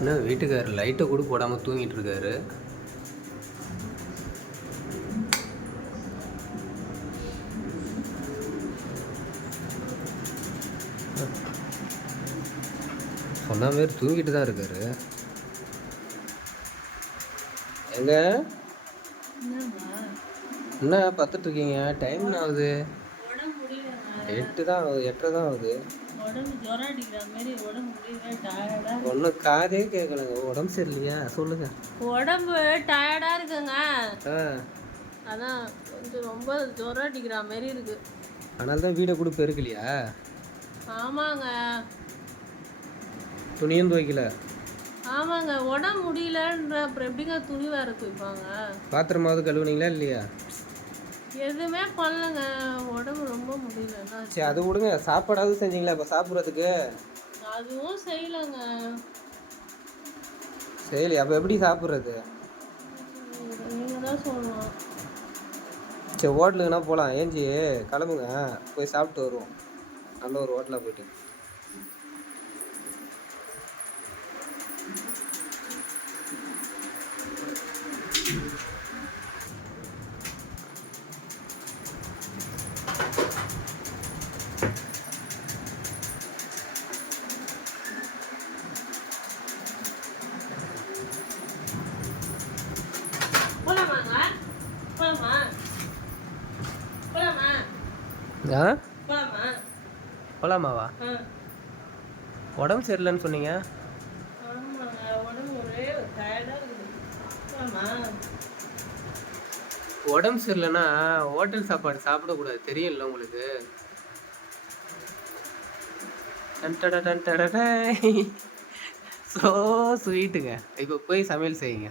இன்னும் வீட்டுக்காரர் லைட்டை கூட போடாமல் தூங்கிட்டு இருக்காரு. சொன்ன மாதிரி தூங்கிட்டு தான் இருக்காரு. எங்க என்ன பார்த்துட்டு இருக்கீங்க? டைம் என்ன ஆகுது? 8 தான் ஆகுது, 8:30 தான் ஆகுது. ஒன்றும் காதே கேட்கலங்க. உடம்பு சரியில்லையா? சொல்லுங்க. உடம்பு டயர்டா இருக்குங்க. அதான் கொஞ்சம் ரொம்ப ஜுரம் அடிக்கிற மாதிரி இருக்கு. அதனால தான் வீடை கூட பெருக்கலையா? ஆமாங்க. துணியும் துவைக்கல? ஆமாங்க. உடம்பு முடியலன்ற அப்புறம் எப்படிங்க துணி வேற துவைப்பாங்க? பாத்திரமாவது கழுவுனீங்களா இல்லையா? எதுவுமே பண்ணலங்க. உடம்பு ரொம்ப முடியல. சரி அது விடுங்க. சாப்பாடாவது செஞ்சீங்களா இப்போ சாப்பிட்றதுக்கு? அதுவும் செய்யலங்க. சரி அப்போ எப்படி சாப்பிட்றது? நீங்கள் தான் சொல்லணும். சரி ஹோட்டலுக்குன்னா போகலாம். ஏஞ்சி கிளம்புங்க, போய் சாப்பிட்டு வருவோம். நல்ல ஒரு ஹோட்டலாக போயிட்டு. போலாமாவா? உடம்பு சரியில்லைன்னு சொன்னீங்க. உடம்பு சரியில்லைன்னா ஹோட்டல் சாப்பாடு சாப்பிடக்கூடாது, தெரியும்ல உங்களுக்கு? ஸோ ஸ்வீட்டுங்க. இப்போ போய் சமையல் செய்யுங்க.